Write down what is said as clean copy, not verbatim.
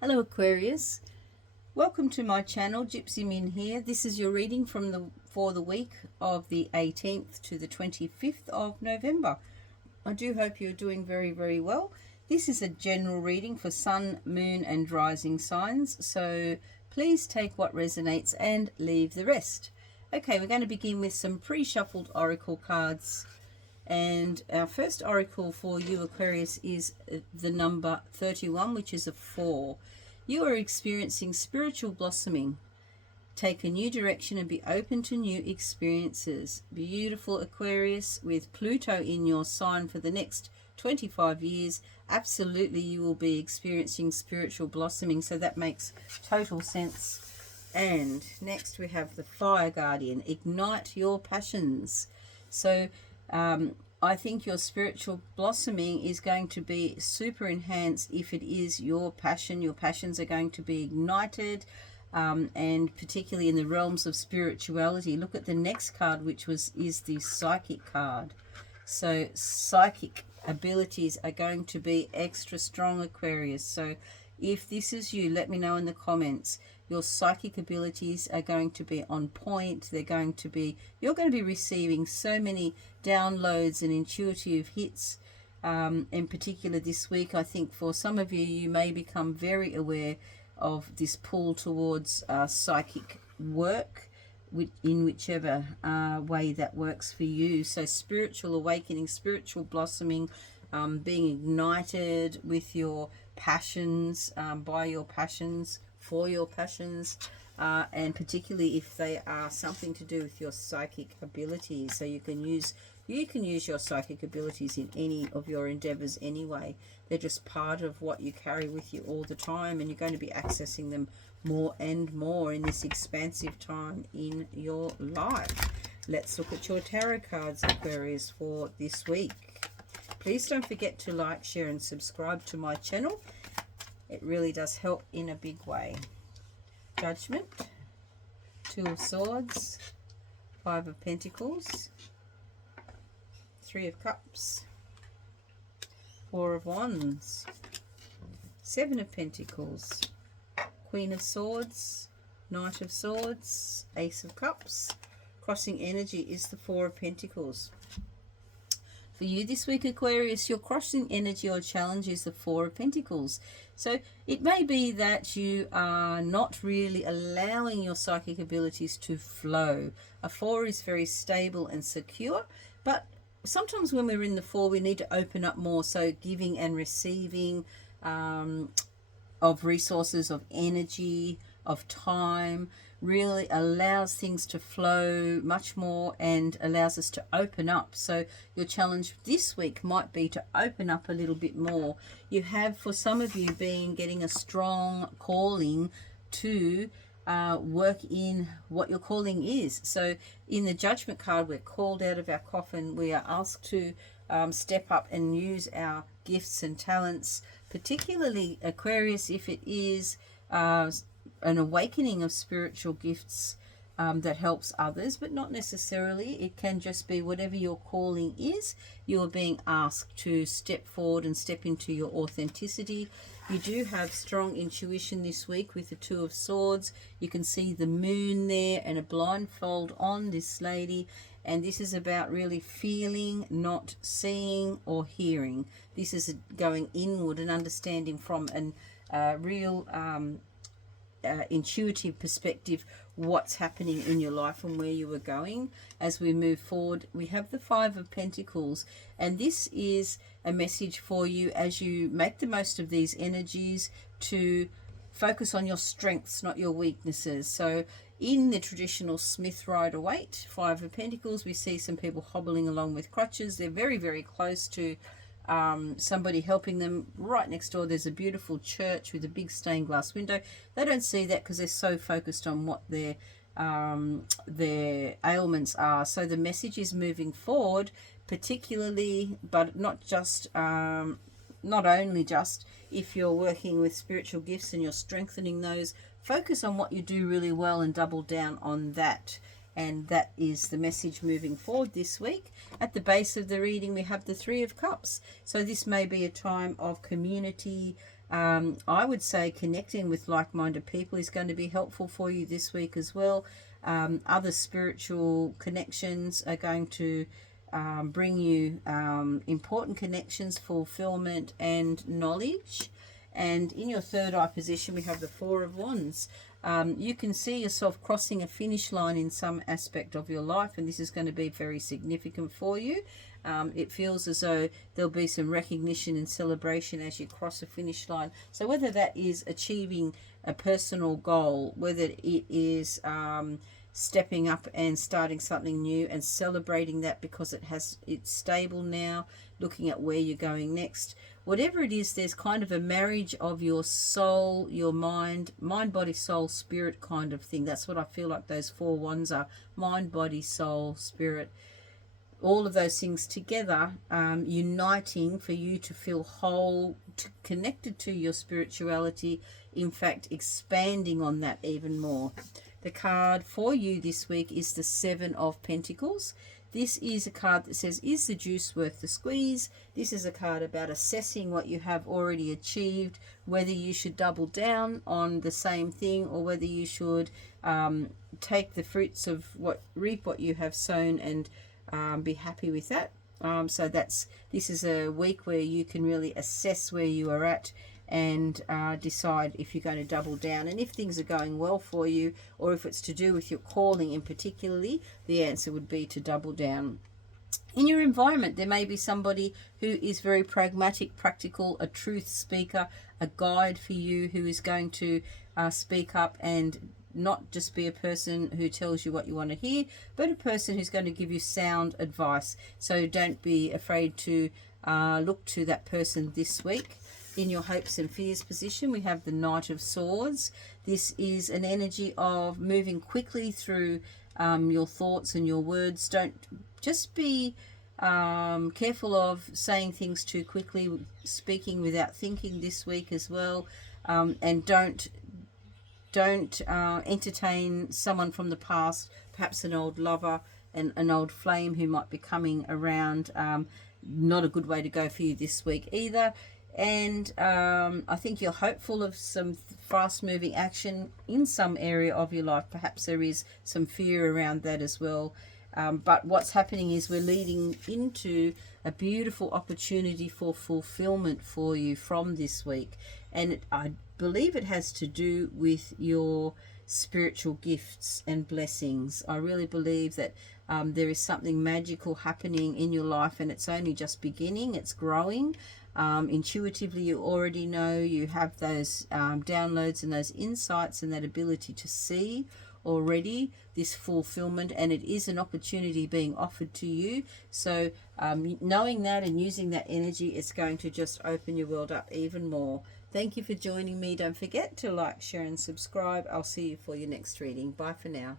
Hello Aquarius, welcome to my channel. GypsyMin here. This is your reading for the week of the 18th to the 25th of November. I do hope you're doing very well. This is a general reading for sun, moon and rising signs, so please take what resonates and leave the rest. Okay, we're going to begin with some pre-shuffled oracle cards. And our first oracle for you, Aquarius, is the number 31, which is a 4. You are experiencing spiritual blossoming. Take a new direction and be open to new experiences. Beautiful Aquarius, with Pluto in your sign for the next 25 years. Absolutely, you will be experiencing spiritual blossoming, so that makes total sense. And next we have the Fire Guardian. Ignite your passions. So I think your spiritual blossoming is going to be super enhanced if it is your passion. Your passions are going to be ignited, and particularly in the realms of spirituality. Look at the next card, which is the Psychic card. So psychic abilities are going to be extra strong, Aquarius. So if this is you, let me know in the comments. Your psychic abilities are going to be on point. You're going to be receiving so many downloads and intuitive hits. In particular this week, I think for some of you, you may become very aware of this pull towards psychic work, in whichever way that works for you. So spiritual awakening, spiritual blossoming, being ignited with your passions, by your passions, for your passions, and particularly if they are something to do with your psychic abilities. So you can use your psychic abilities in any of your endeavors anyway. They're just part of what you carry with you all the time, and you're going to be accessing them more and more in this expansive time in your life. Let's look at your tarot cards, Aquarius, for this week. Please don't forget to like, share and subscribe to my channel. It really does help in a big way. Judgment, Two of Swords, Five of Pentacles, Three of Cups, Four of Wands, Seven of Pentacles, Queen of Swords, Knight of Swords, Ace of Cups. Crossing energy is the Four of Pentacles. For you this week, Aquarius, your crossing energy or challenge is the Four of Pentacles. So it may be that you are not really allowing your psychic abilities to flow. A 4 is very stable and secure, but sometimes when we're in the 4, we need to open up more. So giving and receiving of resources, of energy, of time, really allows things to flow much more and allows us to open up. So your challenge this week might be to open up a little bit more. You have, for some of you, been getting a strong calling to work in what your calling is. So in the Judgment card, we're called out of our coffin. We are asked to step up and use our gifts and talents, particularly Aquarius, if it is an awakening of spiritual gifts that helps others, but not necessarily. It can just be whatever your calling is. You are being asked to step forward and step into your authenticity. You do have strong intuition this week with the Two of Swords. You can see the moon there and a blindfold on this lady, and this is about really feeling, not seeing or hearing. This is going inward and understanding from a real intuitive perspective what's happening in your life and where you are going. As we move forward, we have the Five of Pentacles, and this is a message for you as you make the most of these energies to focus on your strengths, not your weaknesses. So in the traditional Smith Rider-Waite Five of Pentacles, we see some people hobbling along with crutches. They're very close to somebody helping them. Right next door there's a beautiful church with a big stained glass window. They don't see that because they're so focused on what their ailments are. So the message is moving forward, particularly, but not only just if you're working with spiritual gifts and you're strengthening those. Focus on what you do really well and double down on that. and that is the message moving forward this week. At the base of the reading, we have the Three of Cups. So this may be a time of community. I would say connecting with like-minded people is going to be helpful for you this week as well. Other spiritual connections are going to bring you important connections, fulfillment, and knowledge. And in your third eye position, we have the Four of Wands. You can see yourself crossing a finish line in some aspect of your life, and this is going to be very significant for you. It feels as though there'll be some recognition and celebration as you cross a finish line. So whether that is achieving a personal goal, whether it is stepping up and starting something new and celebrating that because it's stable now, looking at where you're going next, whatever it is, there's kind of a marriage of your soul, your mind, body, soul, spirit kind of thing. That's what I feel like those four wands are: mind, body, soul, spirit. All of those things together, uniting for you to feel whole, connected to your spirituality, in fact expanding on that even more. The card for you this week is the Seven of Pentacles. This is a card that says, is the juice worth the squeeze? This is a card about assessing what you have already achieved, whether you should double down on the same thing or whether you should take the fruits of reap what you have sown and be happy with that. So this is a week where you can really assess where you are at and decide if you're going to double down, and if things are going well for you, or if it's to do with your calling in particularly, the answer would be to double down. In your environment, there may be somebody who is very pragmatic, practical, a truth speaker, a guide for you who is going to speak up and not just be a person who tells you what you want to hear, but a person who's going to give you sound advice. So don't be afraid to look to that person this week. In your hopes and fears position, we have the Knight of Swords. This is an energy of moving quickly through your thoughts and your words. Don't just be careful of saying things too quickly, speaking without thinking this week as well, and don't entertain someone from the past, perhaps an old lover and an old flame who might be coming around. Not a good way to go for you this week either. And I think you're hopeful of some fast-moving action in some area of your life. Perhaps there is some fear around that as well. But what's happening is we're leading into a beautiful opportunity for fulfillment for you from this week. And I believe it has to do with your spiritual gifts and blessings. I really believe that there is something magical happening in your life, and it's only just beginning. It's growing. Intuitively, you already know, you have those downloads and those insights and that ability to see already this fulfillment, and it is an opportunity being offered to you. So knowing that and using that energy, it's going to just open your world up even more. Thank you for joining me. Don't forget to like, share and subscribe. I'll see you for your next reading. Bye for now.